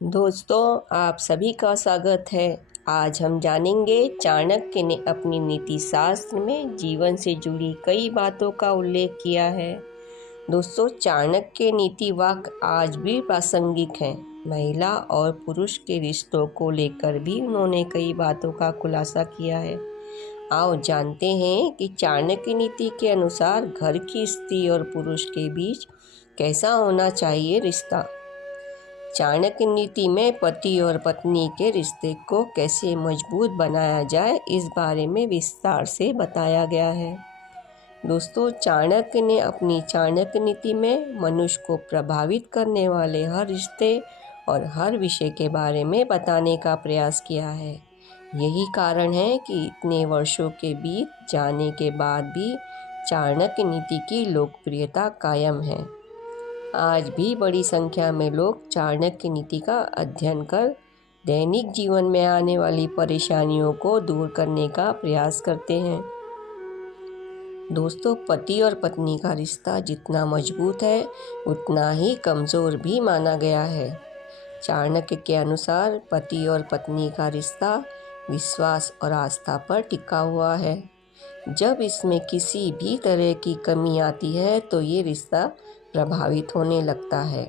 दोस्तों, आप सभी का स्वागत है। आज हम जानेंगे चाणक्य ने अपनी नीति शास्त्र में जीवन से जुड़ी कई बातों का उल्लेख किया है। दोस्तों, चाणक्य नीति वाक्य आज भी प्रासंगिक हैं। महिला और पुरुष के रिश्तों को लेकर भी उन्होंने कई बातों का खुलासा किया है। आओ जानते हैं कि चाणक्य नीति के अनुसार घर की स्त्री और पुरुष के बीच कैसा होना चाहिए रिश्ता। चाणक्य नीति में पति और पत्नी के रिश्ते को कैसे मजबूत बनाया जाए, इस बारे में विस्तार से बताया गया है। दोस्तों, चाणक्य ने अपनी चाणक्य नीति में मनुष्य को प्रभावित करने वाले हर रिश्ते और हर विषय के बारे में बताने का प्रयास किया है। यही कारण है कि इतने वर्षों के बीत जाने के बाद भी चाणक्य नीति की लोकप्रियता कायम है। आज भी बड़ी संख्या में लोग चाणक्य नीति का अध्ययन कर दैनिक जीवन में आने वाली परेशानियों को दूर करने का प्रयास करते हैं। दोस्तों, पति और पत्नी का रिश्ता जितना मजबूत है उतना ही कमज़ोर भी माना गया है। चाणक्य के अनुसार पति और पत्नी का रिश्ता विश्वास और आस्था पर टिका हुआ है। जब इसमें किसी भी तरह की कमी आती है तो ये रिश्ता प्रभावित होने लगता है।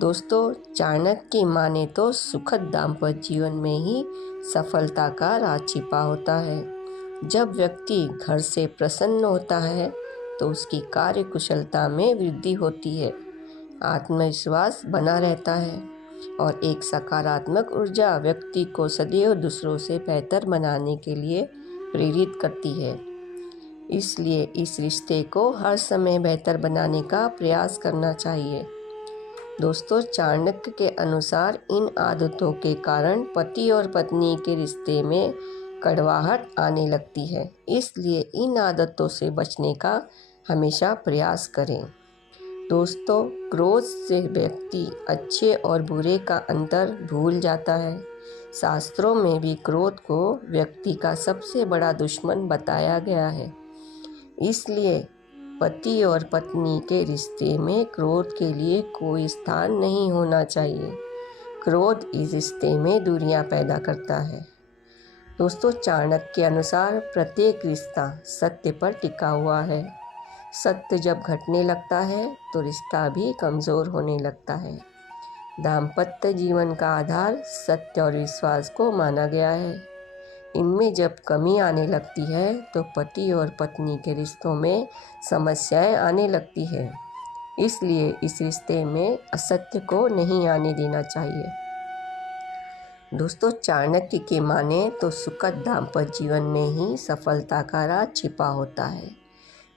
दोस्तों, चाणक्य की माने तो सुखद दाम्पत्य जीवन में ही सफलता का राज छिपा होता है। जब व्यक्ति घर से प्रसन्न होता है तो उसकी कार्य कुशलता में वृद्धि होती है, आत्मविश्वास बना रहता है और एक सकारात्मक ऊर्जा व्यक्ति को सदैव दूसरों से बेहतर बनाने के लिए प्रेरित करती है। इसलिए इस रिश्ते को हर समय बेहतर बनाने का प्रयास करना चाहिए। दोस्तों, चाणक्य के अनुसार इन आदतों के कारण पति और पत्नी के रिश्ते में कड़वाहट आने लगती है। इसलिए इन आदतों से बचने का हमेशा प्रयास करें। दोस्तों, क्रोध से व्यक्ति अच्छे और बुरे का अंतर भूल जाता है। शास्त्रों में भी क्रोध को व्यक्ति का सबसे बड़ा दुश्मन बताया गया है। इसलिए पति और पत्नी के रिश्ते में क्रोध के लिए कोई स्थान नहीं होना चाहिए। क्रोध इस रिश्ते में दूरियां पैदा करता है। दोस्तों, चाणक्य के अनुसार प्रत्येक रिश्ता सत्य पर टिका हुआ है। सत्य जब घटने लगता है तो रिश्ता भी कमज़ोर होने लगता है। दाम्पत्य जीवन का आधार सत्य और विश्वास को माना गया है। इनमें जब कमी आने लगती है तो पति और पत्नी के रिश्तों में समस्याएं आने लगती है। इसलिए इस रिश्ते में असत्य को नहीं आने देना चाहिए। दोस्तों, चाणक्य के माने तो सुखद दाम्पत्य जीवन में ही सफलता का राज छिपा होता है।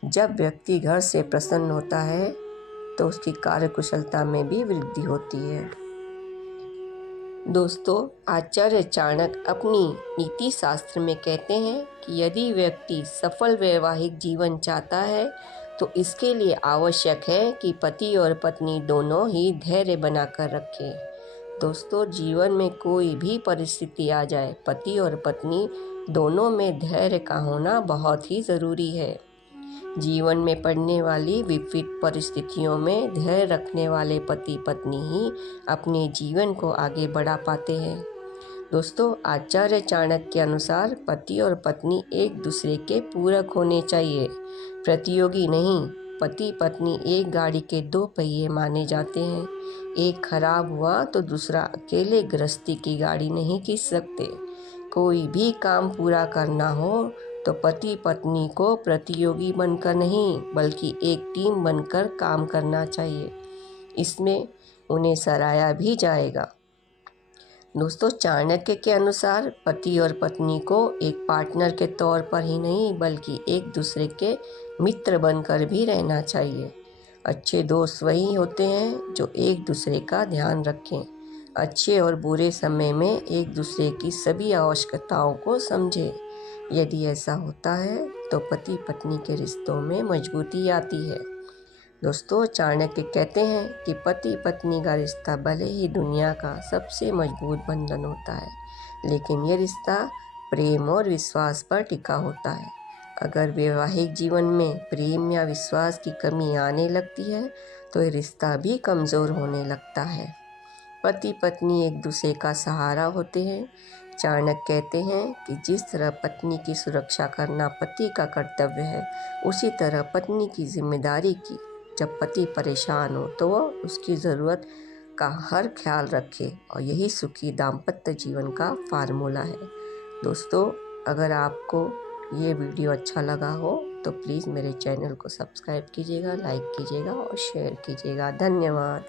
जब व्यक्ति घर से प्रसन्न होता है तो उसकी कार्यकुशलता में भी वृद्धि होती है। दोस्तों, आचार्य चाणक्य अपनी नीति शास्त्र में कहते हैं कि यदि व्यक्ति सफल वैवाहिक जीवन चाहता है तो इसके लिए आवश्यक है कि पति और पत्नी दोनों ही धैर्य बनाकर रखें। दोस्तों, जीवन में कोई भी परिस्थिति आ जाए, पति और पत्नी दोनों में धैर्य का होना बहुत ही ज़रूरी है। जीवन में पड़ने वाली विपरीत परिस्थितियों में धैर्य रखने वाले पति पत्नी ही अपने जीवन को आगे बढ़ा पाते हैं। दोस्तों, आचार्य चाणक्य के अनुसार पति और पत्नी एक दूसरे के पूरक होने चाहिए, प्रतियोगी नहीं। पति पत्नी एक गाड़ी के दो पहिए माने जाते हैं। एक खराब हुआ तो दूसरा अकेले गृहस्थी की गाड़ी नहीं खींच सकते। कोई भी काम पूरा करना हो तो पति पत्नी को प्रतियोगी बनकर नहीं बल्कि एक टीम बनकर काम करना चाहिए। इसमें उन्हें सराहा भी जाएगा। दोस्तों, चाणक्य के अनुसार पति और पत्नी को एक पार्टनर के तौर पर ही नहीं बल्कि एक दूसरे के मित्र बनकर भी रहना चाहिए। अच्छे दोस्त वही होते हैं जो एक दूसरे का ध्यान रखें, अच्छे और बुरे समय में एक दूसरे की सभी आवश्यकताओं को समझें। यदि ऐसा होता है तो पति पत्नी के रिश्तों में मजबूती आती है। दोस्तों, चाणक्य कहते हैं कि पति पत्नी का रिश्ता भले ही दुनिया का सबसे मजबूत बंधन होता है, लेकिन यह रिश्ता प्रेम और विश्वास पर टिका होता है। अगर वैवाहिक जीवन में प्रेम या विश्वास की कमी आने लगती है तो यह रिश्ता भी कमज़ोर होने लगता है। पति पत्नी एक दूसरे का सहारा होते हैं। चाणक्य कहते हैं कि जिस तरह पत्नी की सुरक्षा करना पति का कर्तव्य है, उसी तरह पत्नी की जिम्मेदारी की जब पति परेशान हो तो वह उसकी ज़रूरत का हर ख्याल रखे, और यही सुखी दाम्पत्य जीवन का फार्मूला है। दोस्तों, अगर आपको ये वीडियो अच्छा लगा हो तो प्लीज़ मेरे चैनल को सब्सक्राइब कीजिएगा, लाइक कीजिएगा और शेयर कीजिएगा। धन्यवाद।